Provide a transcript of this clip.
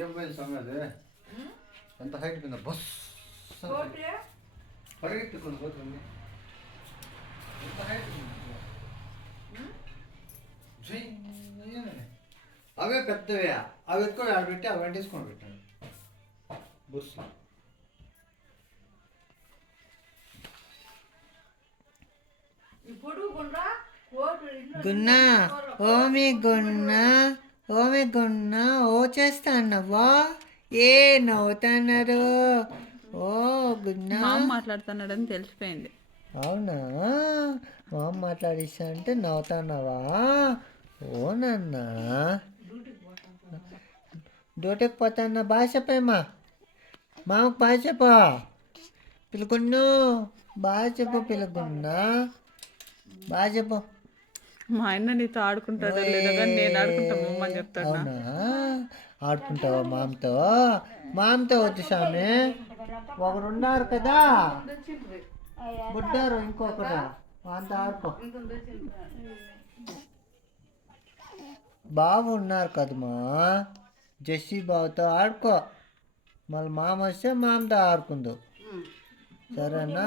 ఏం పోయింది సంగతి ఎంత హైట్ కింద బస్ పరిగెత్తుకుని పోతుంది ఎంత హైట్ అవే పెద్దవే అవి ఎత్తుకొని ఆడబెట్టి అవి వెంటేసుకొని పెట్టాను బుస్ గున్నా ఓమి గున్నా ఓమి గున్నా ఓ చేస్తా అన్నవా ఏ నవ్వుతున్నారు ఓ గున్నా మాట్లాడుతున్నాడని తెలిసిపోయింది. అవునా మా మాట్లాడిస్తా అంటే నవ్వుతున్నావా ఓ నాన్న డ్యూటీకి పోతాన్న బాగా చెప్పేమ్మా మామకు బాగా చెప్పా పిలుగున్ను బాగా చెప్పు పిలుగున్నా బాగా చెప్పు. మా ఆయన నీతో ఆడుకుంటాడో లేదో కానీ నేను ఆడుకుంటాము అని చెప్తాడు. అవునా ఆడుకుంటావా మామతో మామతో వద్దు స్వామి ఒకరు ఉన్నారు కదా బుడ్డారు ఇంకొకరు అంత ఆడుకో బాబు ఉన్నారు కదమ్మా జెస్సీ బాబుతో ఆడుకో మళ్ళీ మామ వస్తే మామతో ఆడుకుందు సరేనా.